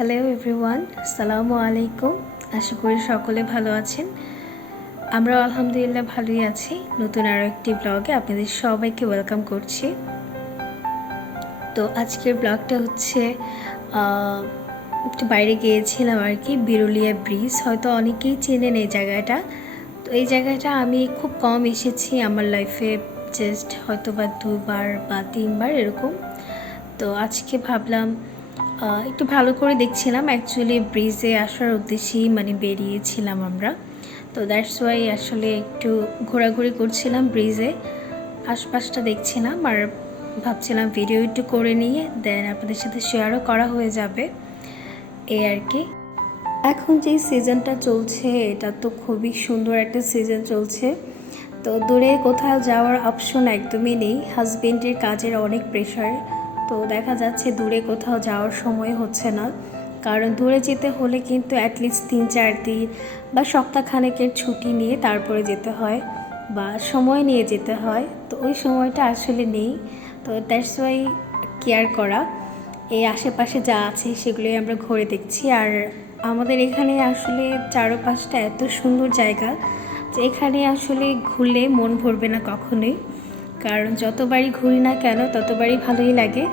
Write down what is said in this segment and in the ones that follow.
Hello everyone, আসসালামু আলাইকুম। আশা করি সকলে ভালো আছেন। আমরা আলহামদুলিল্লাহ ভালোই আছি। নতুন আরও একটি ব্লগে আপনাদের সবাইকে ওয়েলকাম করছি। তো আজকের ব্লগটা হচ্ছে একটু বাইরে গিয়েছিলাম আর কি, বিরুলিয়া ব্রিজ। হয়তো অনেকেই চেনেন এই জায়গাটা। তো এই জায়গাটা আমি খুব কম এসেছি আমার লাইফে, জাস্ট হয়তো বা 2বার বা 3বার এরকম। তো আজকে ভাবলাম একটু ভালো করে দেখছিলাম। অ্যাকচুয়ালি ব্রিজে আসার উদ্দেশ্যেই বেরিয়েছিলাম আমরা। তো দ্যাটস ওয়াই আসলে একটু ঘোরাঘুরি করছিলাম ব্রিজে, আশপাশটা দেখছিলাম আর ভাবছিলাম ভিডিও একটু করে নিয়ে দেন আপনাদের সাথে শেয়ারও করা হয়ে যাবে, এই আর কি। এখন যে সিজনটা চলছে এটা তো খুবই সুন্দর একটা সিজন চলছে। তো দূরে কোথাও যাওয়ার অপশন একদমই নেই, হাজবেন্ডের কাজের অনেক প্রেশার। তো দেখা যাচ্ছে দূরে কোথাও যাওয়ার সময় হচ্ছে না, কারণ দূরে যেতে হলে কিন্তু অ্যাটলিস্ট 3-4 দিন বা সপ্তাহখানেকের ছুটি নিয়ে তারপরে যেতে হয় বা সময় নিয়ে যেতে হয়। তো ওই সময়টা আসলে নেই। তো দ্যাটস ওয়াই কেয়ার করা, এই আশেপাশে যা আছে সেগুলোই আমরা ঘুরে দেখছি। আর আমাদের এখানে আসলে চারপাশটা এত সুন্দর জায়গা যে এখানে আসলে ঘুরলে মন ভরবে না কখনোই, কারণ যতবারই ঘুরি না কেন ততবারই ভালোই লাগে।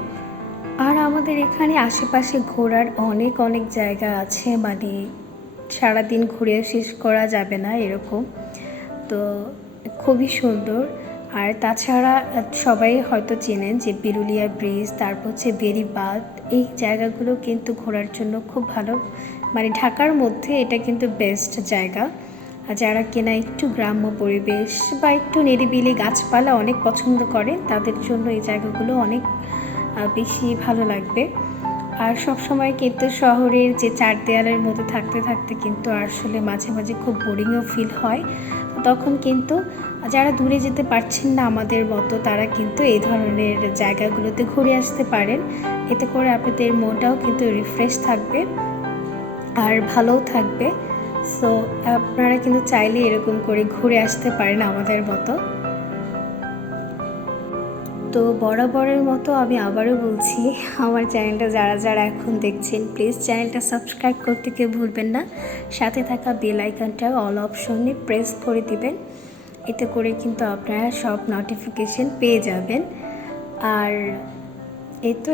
আর আমাদের এখানে আশেপাশে ঘোরার অনেক অনেক জায়গা আছে, সারাদিন ঘুরে শেষ করা যাবে না এরকম। তো খুবই সুন্দর। আর তাছাড়া সবাই হয়তো চেনেন যে বিরুলিয়া ব্রিজ, তারপর হচ্ছে বেড়িবাঁধ, এই জায়গাগুলো কিন্তু ঘোরার জন্য খুব ভালো। ঢাকার মধ্যে এটা কিন্তু বেস্ট জায়গা। আর যারা কিনা একটু গ্রাম্য পরিবেশ বা একটু নিরিবিলি গাছপালা অনেক পছন্দ করেন তাদের জন্য এই জায়গাগুলো অনেক বেশি ভালো লাগবে। আর সব সময় কিন্তু শহরের যে চার দেয়ালের মধ্যে থাকতে থাকতে কিন্তু আসলে মাঝে মাঝে খুব বোরিংও ফিল হয়। তখন কিন্তু যারা দূরে যেতে পারছেন না আমাদের মতো, তারা কিন্তু এই ধরনের জায়গাগুলোতে ঘুরে আসতে পারেন। এতে করে আপনাদের মনটাও কিন্তু রিফ্রেশ থাকবে আর ভালোও থাকবে। সো আপনারা কিন্তু চাইলে এরকম করে ঘুরে আসতে পারেন আমাদের মতো। তো বরাবরের মতো আমি আবারও বলছি, আমার চ্যানেলটা যারা যারা এখন দেখছেন প্লিজ চ্যানেলটা সাবস্ক্রাইব করতে কেউ ভুলবেন না। সাথে থাকা বেল আইকনটা অল অপশনে প্রেস করে দিবেন। এতে করে কিন্তু আপনারা সব নোটিফিকেশন পেয়ে যাবেন। আর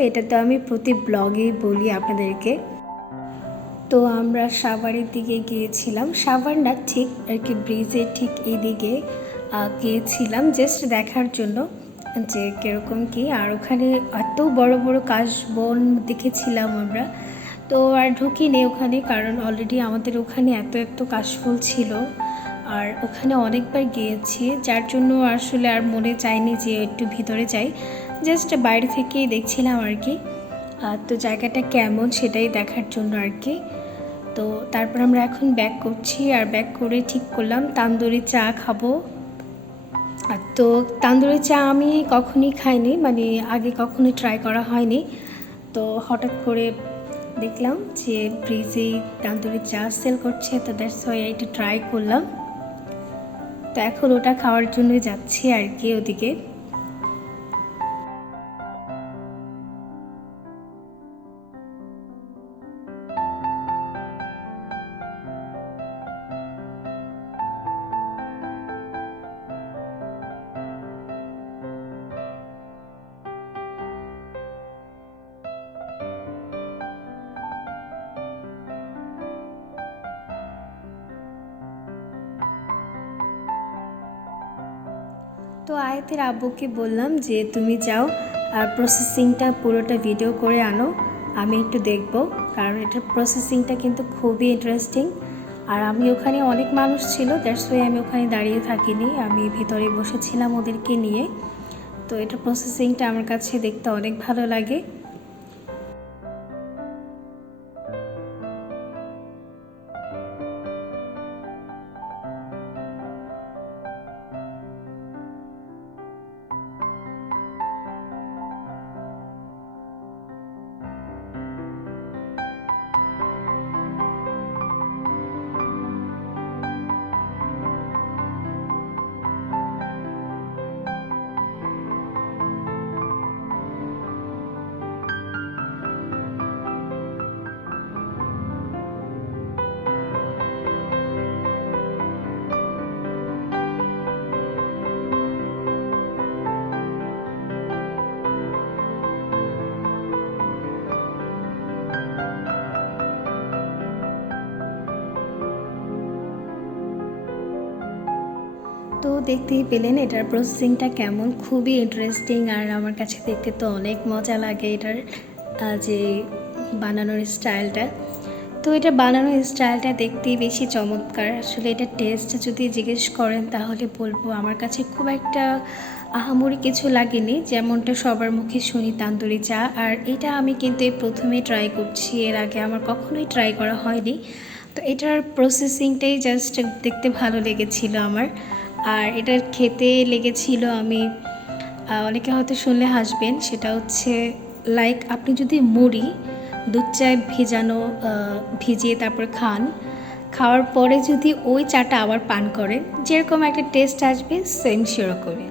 এটা তো আমি প্রতি ব্লগেই বলি আপনাদেরকে। তো আমরা সাভারের দিকে গিয়েছিলাম, সাভার না ঠিক আর কি, ব্রিজের ঠিক এদিকে গিয়েছিলাম জাস্ট দেখার জন্য যে কীরকম কী। আর ওখানে এত বড় বড় কাশবন দেখেছিলাম আমরা। তো আর ঢুকিনি ওখানে, কারণ অলরেডি আমাদের ওখানে এত এত কাশফুল ছিল আর ওখানে অনেকবার গিয়েছি, যার জন্য আসলে আর মনে চায়নি যে একটু ভিতরে যাই। জাস্ট বাইরে থেকেই দেখছিলাম আর কি। তো জায়গাটা কেমন সেটাই দেখার জন্য আর কি। তো তারপর আমরা এখন ব্যাক করছি, আর ব্যাক করে ঠিক করলাম তান্দুরি চা খাবো। তো তান্দুরি চা আমি কখনই খাইনি, আগে কখনোই ট্রাই করা হয়নি। তো হঠাৎ করে দেখলাম যে ব্রিজেই তান্দুরি চা সেল করছে, তো দ্যাটস ওয়াই এটা ট্রাই করলাম। তো এখন ওটা খাওয়ার জন্যই যাচ্ছি আর কি ওদিকে। তো আয়াতের আব্বুকে বললাম যে তুমি যাও আর প্রসেসিংটা পুরোটা ভিডিও করে আনো, আমি একটু দেখব, কারণ এটার প্রসেসিংটা কিন্তু খুবই ইন্টারেস্টিং। আর আমি ওখানে অনেক মানুষ ছিল, দ্যাটস ওয়াই আমি ওখানে দাঁড়িয়ে থাকিনি, আমি ভিতরে বসেছিলাম ওদেরকে নিয়ে। তো এটার প্রসেসিংটা আমার কাছে দেখতে অনেক ভালো লাগে। তো দেখতেই পেলেন এটার প্রসেসিংটা কেমন, খুবই ইন্টারেস্টিং। আর আমার কাছে দেখতে তো অনেক মজা লাগে এটার যে বানানোর স্টাইলটা। তো এটা বানানোর স্টাইলটা দেখতেই বেশি চমৎকার। আসলে এটা টেস্ট যদি জিজ্ঞেস করেন তাহলে বলবো আমার কাছে খুব একটা আহামরি কিছু লাগেনি, যেমনটা সবার মুখে শুনি তান্দুরি চা। আর এটা আমি কিন্তু এই প্রথমেই ট্রাই করছি, এর আগে আমার কখনোই ট্রাই করা হয়নি। তো এটার প্রসেসিংটাই জাস্ট দেখতে ভালো লেগেছিল আমার। আর এটার খেতে লেগেছিল, আমি অনেকে হয়তো শুনলে হাসবেন, সেটা হচ্ছে লাইক আপনি যদি মুড়ি দুধ চায় ভিজিয়ে তারপর খাওয়ার পরে যদি ওই চাটা আবার পান করেন, যেরকম একটা টেস্ট আসবে সেম সেরকমই।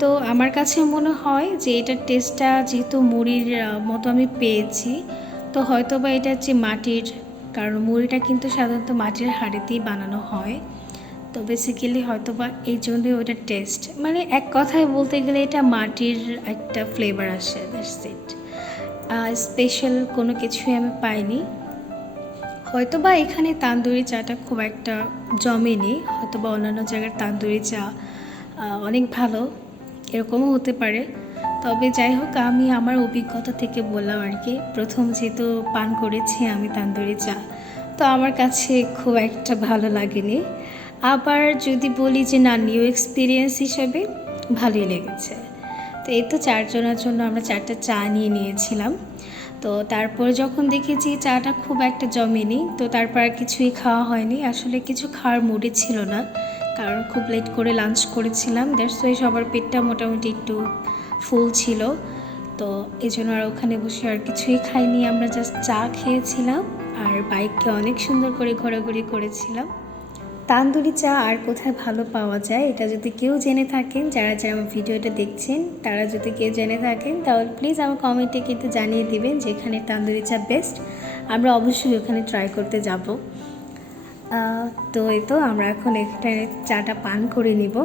তো আমার কাছে মনে হয় যে এটার টেস্টটা যেহেতু মুড়ির মতো আমি পেয়েছি, তো হয়তো বা এটা হচ্ছে মাটির, কারণ মুড়িটা কিন্তু সাধারণত মাটির হাঁড়িতেই বানানো হয়। তো বেসিক্যালি হয়তো বা এই জন্যই ওটার টেস্ট, মানে এক কথায় বলতে গেলে এটা মাটির একটা ফ্লেভার আসে, দ্যাটস ইট। স্পেশাল কোনো কিছুই আমি পাইনি। হয়তো বা এখানে তান্দুরি চাটা খুব একটা জমেনি, হয়তো বা অন্যান্য জায়গার তান্দুরি চা অনেক ভালো, এরকমও হতে পারে। তবে যাই হোক, আমি আমার অভিজ্ঞতা থেকে বললাম আর কি, প্রথম যেহেতু পান করেছি আমি তান্দুরি চা, তো আমার কাছে খুব একটা ভালো লাগেনি। আবার যদি বলি যে না, নিউ এক্সপিরিয়েন্স হিসেবে ভালোই লেগেছে। তো এই তো 4 জনের জন্য আমরা 4টা চা নিয়েছিলাম। তো তারপর যখন দেখেছি চাটা খুব একটা জমেনি, তো তারপর আর কিছুই খাওয়া হয়নি। আসলে কিছু খাওয়ার মুডে ছিল না, কারণ খুব লেট করে লাঞ্চ করেছিলাম, দ্যাটস ওয়াই সবার পেটটা মোটামুটি একটু ফুল ছিল। তো এই জন্য আর ওখানে বসে আর কিছুই খাইনি, আমরা জাস্ট চা খেয়েছিলাম আর বাইককে অনেক সুন্দর করে ঘোরাঘুরি করেছিলাম। তান্দুরি চা আর কোথায় ভালো পাওয়া যায় এটা যদি কেউ জেনে থাকেন, যারা আমার ভিডিওটা দেখছেন তারা যদি কেউ জেনে থাকেন, তাহলে প্লিজ আমার কমেন্টে কিন্তু জানিয়ে দিবেন যে এখানে তান্দুরি চা বেস্ট। আমরা অবশ্যই ওখানে ট্রাই করতে যাব। তো এই তো আমরা এখন এখানে চাটা পান করে নিব।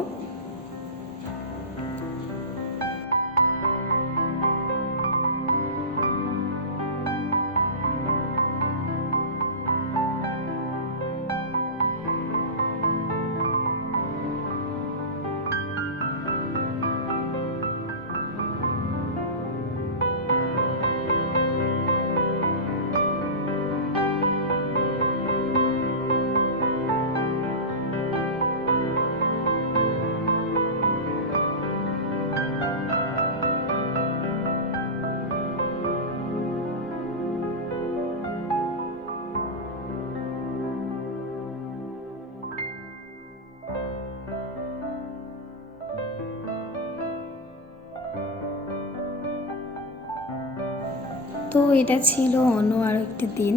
তো এটা ছিল অন্য আর একটা দিন,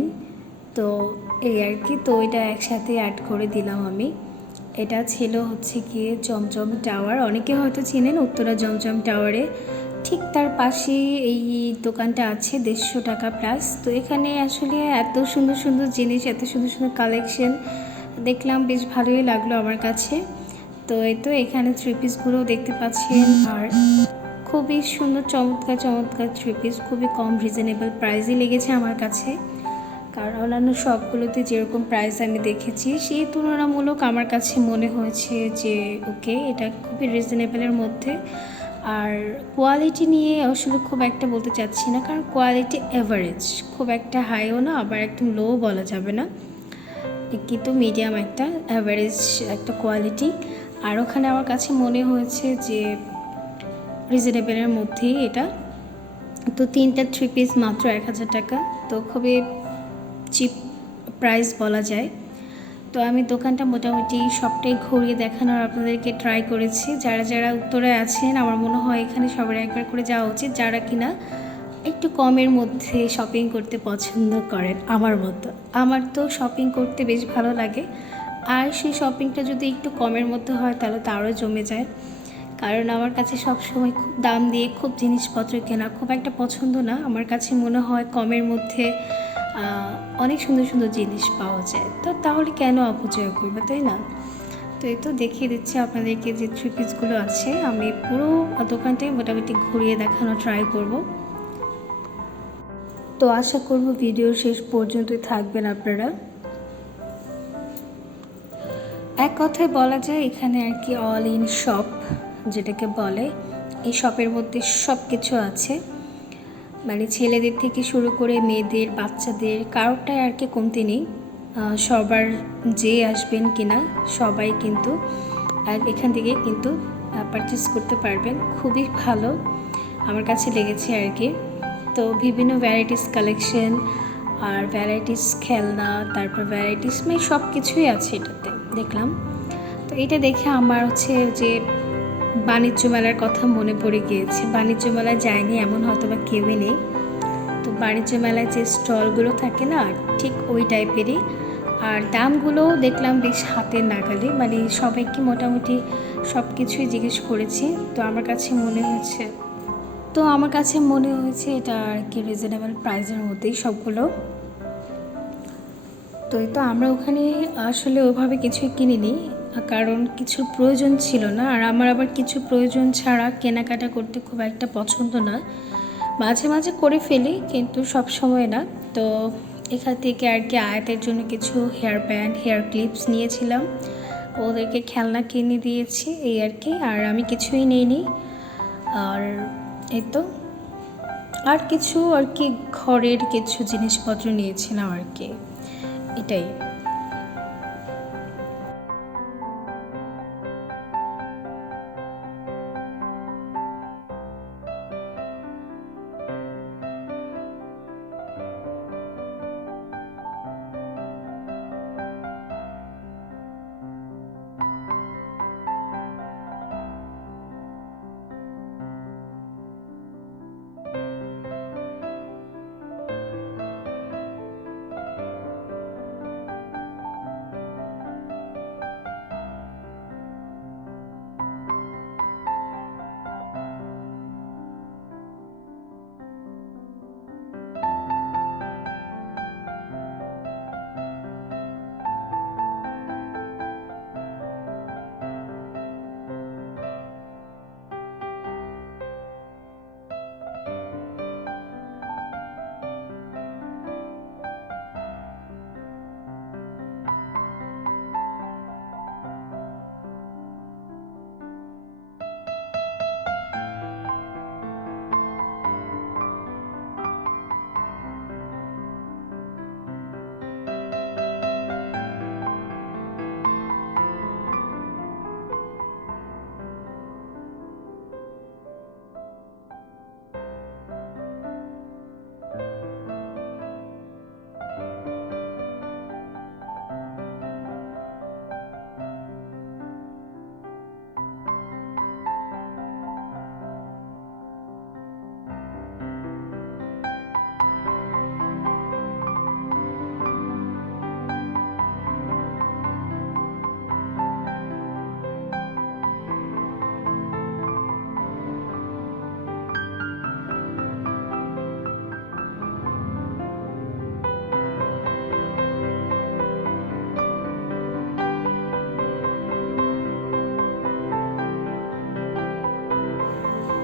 তো এই আর কি। তো এটা একসাথে অ্যাড করে দিলাম আমি। এটা ছিল হচ্ছে গিয়ে জমজম টাওয়ার, অনেকে হয়তো চেনেন উত্তরা জমজম টাওয়ারে, ঠিক তার পাশেই এই দোকানটা আছে 150 টাকা প্লাস। তো এখানে আসলে এত সুন্দর সুন্দর জিনিস, এত সুন্দর সুন্দর কালেকশন দেখলাম, বেশ ভালোই লাগলো আমার কাছে। তো এই তো এখানে 3 পিসগুলোও দেখতে পাচ্ছেন, আর খুবই সুন্দর চমৎকার চমৎকার 3 পিস, খুবই কম রিজনেবল প্রাইসই লেগেছে আমার কাছে। কারণ অন্যান্য শপগুলোতে যেরকম প্রাইস আমি দেখেছি সেই তুলনামূলক আমার কাছে মনে হয়েছে যে ওকে, এটা খুবই রিজনেবলের মধ্যে। আর কোয়ালিটি নিয়ে আসলে খুব একটা বলতে চাচ্ছি না, কারণ কোয়ালিটি এভারেজ, খুব একটা হাইও না আবার একদম লোও বলা যাবে না, কিন্তু মিডিয়াম একটা অ্যাভারেজ একটা কোয়ালিটি। আর ওখানে আমার কাছে মনে হয়েছে যে রিজনেবলের মধ্যেই এটা। তো 3টা 3 পিস মাত্র 1000 টাকা, তো খুবই চিপ প্রাইস বলা যায়। তো আমি দোকানটা মোটামুটি সবটাই ঘুরিয়ে দেখানোর আপনাদেরকে ট্রাই করেছি। যারা যারা উত্তরে আছেন, আমার মনে হয় এখানে সবার একবার করে যাওয়া উচিত, যারা কিনা একটু কমের মধ্যে শপিং করতে পছন্দ করেন আমার মতো। আমার তো শপিং করতে বেশ ভালো লাগে, আর সেই শপিংটা যদি একটু কমের মধ্যে হয় তাহলে তো আরও জমে যায়। কারণ আমার কাছে সবসময় খুব দাম দিয়ে খুব জিনিসপত্র কেনা খুব একটা পছন্দ না। আমার কাছে মনে হয় কমের মধ্যে অনেক সুন্দর সুন্দর জিনিস পাওয়া যায়, তো তাহলে কেন অপচয় করবে, তাই না? তো এই তো দেখিয়ে দিচ্ছি আপনাদেরকে যে 3 পিসগুলো আছে, আমি পুরো দোকানটাই মোটামুটি ঘুরিয়ে দেখানো ট্রাই করব। তো আশা করব ভিডিওর শেষ পর্যন্তই থাকবেন আপনারা। এক কথায় বলা যায় এখানে আর কি অল ইন শপ যেটাকে বলে। এই শপের মধ্যে সব কিছু আছে, মানে ছেলেদের থেকে শুরু করে মেয়েদের, বাচ্চাদের কারোরটাই আর কি কমতি নেই। সবার যে আসবেন কিনা সবাই কিন্তু এখান থেকে কিন্তু পারচেস করতে পারবেন। খুবই ভালো আমার কাছে লেগেছে আর কি। তো বিভিন্ন ভ্যারাইটিস কালেকশন আর ভ্যারাইটিস খেলনা, তারপর ভ্যারাইটিস মানে সব কিছুই আছে এটাতে দেখলাম। তো এটা দেখে আমার হচ্ছে যে বাণিজ্য মেলার কথা মনে পড়ে গিয়েছে। বাণিজ্য মেলায় যায়নি এমন হয়তো বা কেউই নেই। তো বাণিজ্য মেলায় যে স্টলগুলো থাকে না, ঠিক ওই টাইপেরই। আর দামগুলোও দেখলাম বেশ হাতের নাগালে, মানে সবাইকে মোটামুটি সব কিছুই জিজ্ঞেস করেছি। তো আমার কাছে মনে হয়েছে এটা আর কি রিজনেবল প্রাইসের মধ্যেই সবগুলো। তো আমরা ওখানে আসলে ওভাবে কিছুই কিনিনি, কারণ কিছু প্রয়োজন ছিল না। আর আমার আবার কিছু প্রয়োজন ছাড়া কেনাকাটা করতে খুব একটা পছন্দ না। মাঝে মাঝে করে ফেলি, কিন্তু সব সময় না। তো এখান থেকে আর কি আয়াতের জন্য কিছু হেয়ার ব্যান্ড, হেয়ার ক্লিপস নিয়েছিলাম, ওদেরকে খেলনা কিনে দিয়েছি এই আর কি। আর আমি কিছুই নিইনি। আর এই তো আর কিছু আর কি ঘরের কিছু জিনিসপত্র নিয়েছিলাম আর কি, এটাই।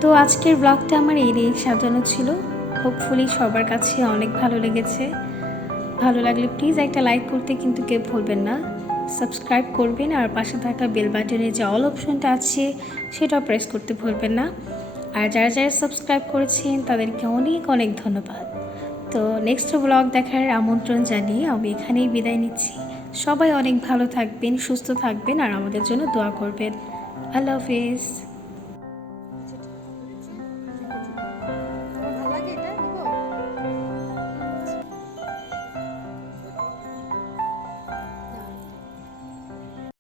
তো আজকের ব্লগটা আমার এই নিয়ে সাজানো ছিল। হোপফুলি সবার কাছে অনেক ভালো লেগেছে। ভালো লাগলে প্লিজ একটা লাইক করতে কিন্তু কেউ ভুলবেন না। সাবস্ক্রাইব করবেন, আর পাশে থাকা বেল বাটনে যে অল অপশনটা আছে সেটাও প্রেস করতে ভুলবেন না। আর যারা যারা সাবস্ক্রাইব করেছেন তাদেরকে অনেক অনেক ধন্যবাদ। তো নেক্সট ব্লগ দেখার আমন্ত্রণ জানিয়ে আমি এখানেই বিদায় নিচ্ছি। সবাই অনেক ভালো থাকবেন, সুস্থ থাকবেন, আর আমাদের জন্য দোয়া করবেন। আল্লাহ হাফেজ।